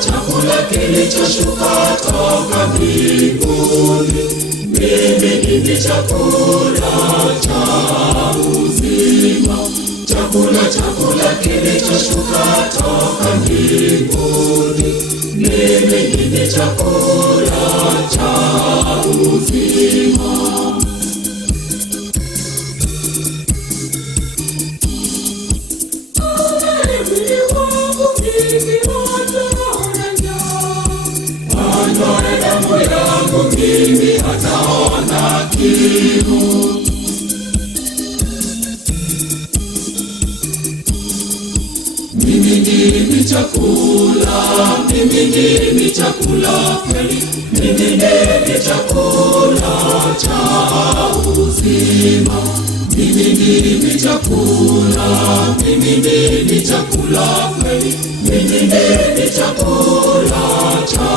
Chakula kilichoshuka toka mbinguni. Mimi ni chakula cha uzima. Chakula kilichoshuka toka mbinguni. Mimi ni chakula cha uzima. Mimi hataona kiu. Mimi ni chakula, mimi ni chakula kweli. Mimi ni chakula cha uzima. Mimi ni chakula, mimi ni chakula kweli. Mimi ni chakula cha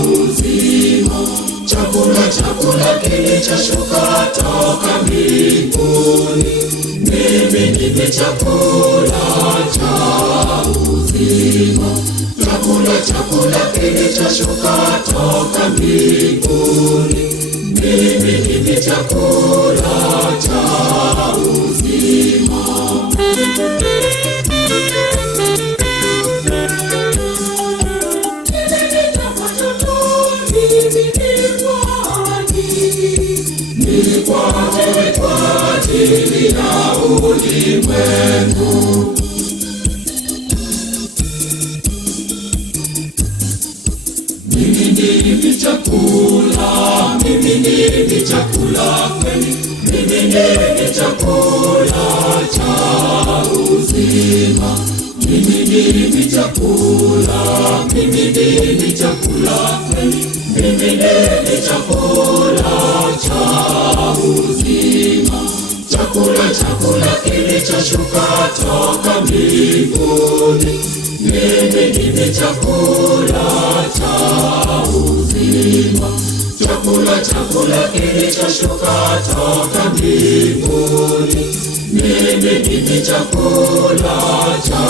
uzima. Chakula kilichoshuka toka mbinguni. Mimi ni chakula cha uzima. Chakula kilichoshuka toka mbinguni. Mimi ni chakula cha uzima. Kwa ajili ya ulimwengu. Mimi ni chakula, mimi ni chakula kweli. Mimi ni chakula cha uzima. Mimi ni chakula, mimi ni chakula kweli. Mimi ni chakula cha uzima. Chakula kilichoshuka toka mbinguni. Mimi ni chakula cha uzima. Chakula kilichoshuka toka mbinguni. Mimi ni chakula cha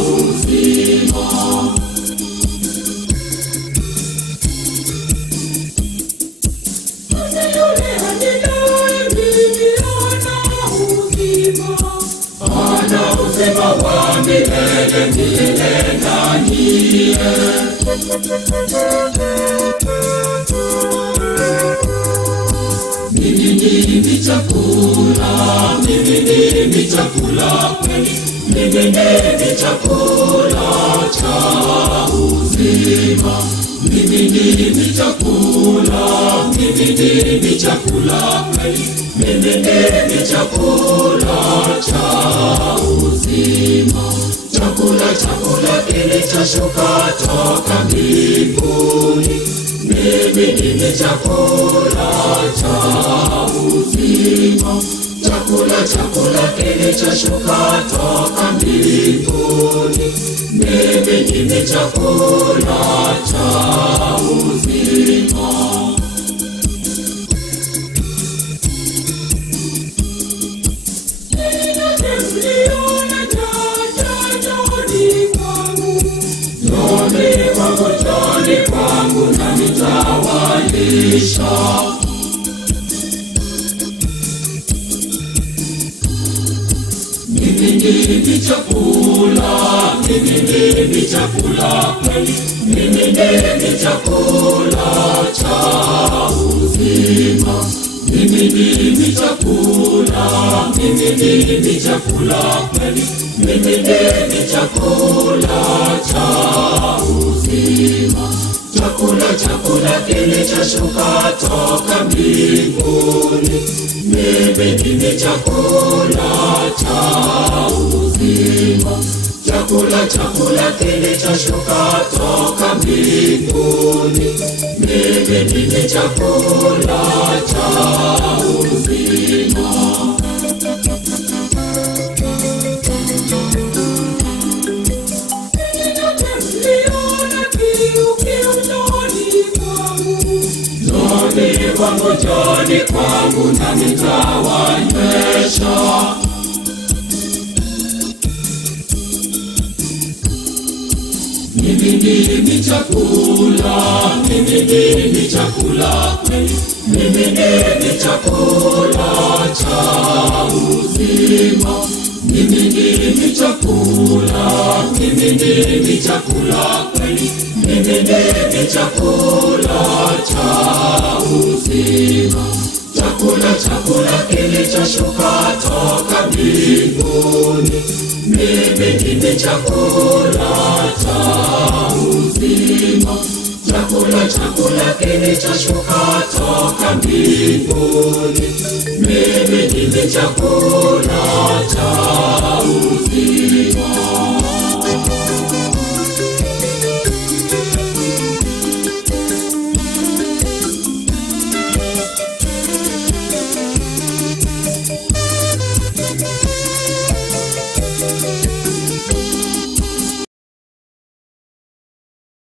uzima. Ana uzima wa milele milele ndani. Mimi ni chakula, mimi ni chakula kweli. Mimi ni chakula cha uzima. Mimi ni chakula, mimi ni chakula kweli. Mimi ni chakula cha uzima. Chakula kilichoshuka toka mbinguni. Mimi ni chakula cha uzima. Chakula kilichoshuka toka mbinguni. Mimi ni chakula cha uzima. Joni kwangu na nitawalisha. Mimi ni chakula, mimi ni chakula kweli. Mimi ni chakula cha uzima. Mimi ni chakula, mimi ni chakula kweli. Mimi ni chakula cha uzima. kilichoshuka toka mbinguni. Mimi ndimi chakula cha uzima. Chakula kilichoshuka toka mbinguni. Mimi ndimi chakula cha uzima. Njoni kwangu na nitawanywesha. Mimi ndimi chakula, mimi ndimi chakula kweli. Mimi ndimi chakula cha uzima. Mimi ndimi chakula, mimi ndimi chakula kweli. Mimi ndimi chakula cha uzima. Chakula kilichoshuka toka mbinguni. Mimi ndimi chakula cha uzima. Chakula kilichoshuka toka mbinguni. Mimi ndimi chakula